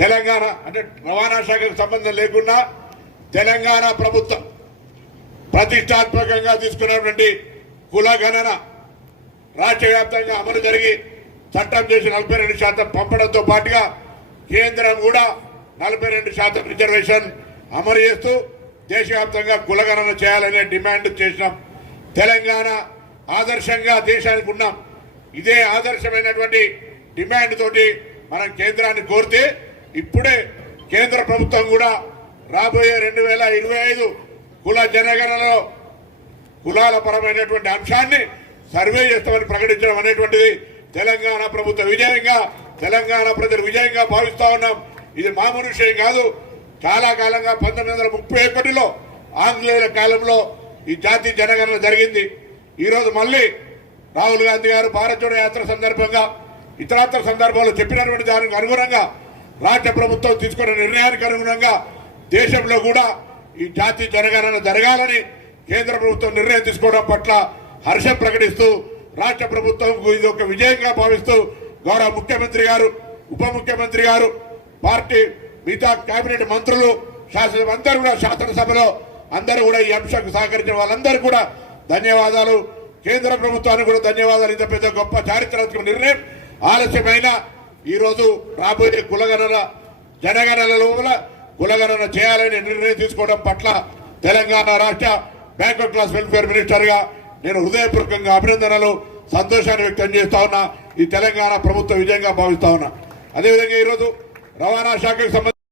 తెలంగాణ అంటే రవాణా శాఖకు సంబంధం లేకుండా తెలంగాణ ప్రభుత్వం ప్రతిష్టాత్మకంగా తీసుకున్నటువంటి కులగణన రాష్ట్ర వ్యాప్తంగా అమలు జరిగి చట్టం చేసి 42% పంపడంతో పాటుగా కేంద్రం కూడా 42% రిజర్వేషన్ అమలు చేస్తూ దేశవ్యాప్తంగా కులగణన చేయాలనే డిమాండ్ చేసినాం. తెలంగాణ ఆదర్శంగా దేశానికి ఉన్నాం. ఇదే ఆదర్శమైనటువంటి డిమాండ్ తోటి మనం కేంద్రాన్ని కోరితే ఇప్పుడే కేంద్ర ప్రభుత్వం కూడా రాబోయే 2025 కుల జనగణనలో కులాల పరమైనటువంటి అంశాన్ని సర్వే చేస్తామని ప్రకటించడం అనేటువంటిది తెలంగాణ ప్రభుత్వ విజయంగా, తెలంగాణ ప్రజల విజయంగా భావిస్తా ఉన్నాం. ఇది మామూలు విషయం కాదు. చాలా కాలంగా 1931లో ఆంగ్లేయుల కాలంలో ఈ జాతీయ జనగణన జరిగింది. ఈరోజు మళ్ళీ రాహుల్ గాంధీ గారు భారత్ జోడో యాత్ర సందర్భంగా ఇతరత్ర సందర్భాల్లో చెప్పినటువంటి దానికి అనుగుణంగా రాష్ట్ర ప్రభుత్వం తీసుకున్న నిర్ణయానికి అనుగుణంగా దేశంలో కూడా ఈ జాతీయ జనగణన జరగాలని కేంద్ర ప్రభుత్వం నిర్ణయం తీసుకోవడం పట్ల హర్షం ప్రకటిస్తూ రాష్ట్ర ప్రభుత్వం ఇది ఒక విజయంగా భావిస్తూ గౌరవ ముఖ్యమంత్రి గారు, ఉప ముఖ్యమంత్రి గారు, పార్టీ మిగతా కేబినెట్ మంత్రులు, అందరూ కూడా శాసనసభలో అందరూ కూడా ఈ అంశానికి సహకరించిన వాళ్ళందరూ కూడా ధన్యవాదాలు. కేంద్ర ప్రభుత్వానికి కూడా ధన్యవాదాలు. ఇంత పెద్ద గొప్ప చారిత్రాత్మక నిర్ణయం ఆలస్యమైన ఈరోజు రాబోయే కులగణన జనగణన లోపల కులగణన చేయాలని నిర్ణయం తీసుకోవడం పట్ల తెలంగాణ రాష్ట్ర బ్యాక్వర్డ్ క్లాస్ వెల్ఫేర్ మినిస్టర్ గా నేను హృదయపూర్వకంగా అభినందనలు, సంతోషాన్ని వ్యక్తం చేస్తా ఉన్నా. ఈ తెలంగాణ ప్రభుత్వ విజయంగా భావిస్తా ఉన్నా. అదేవిధంగా ఈరోజు రవాణా శాఖకు సంబంధించి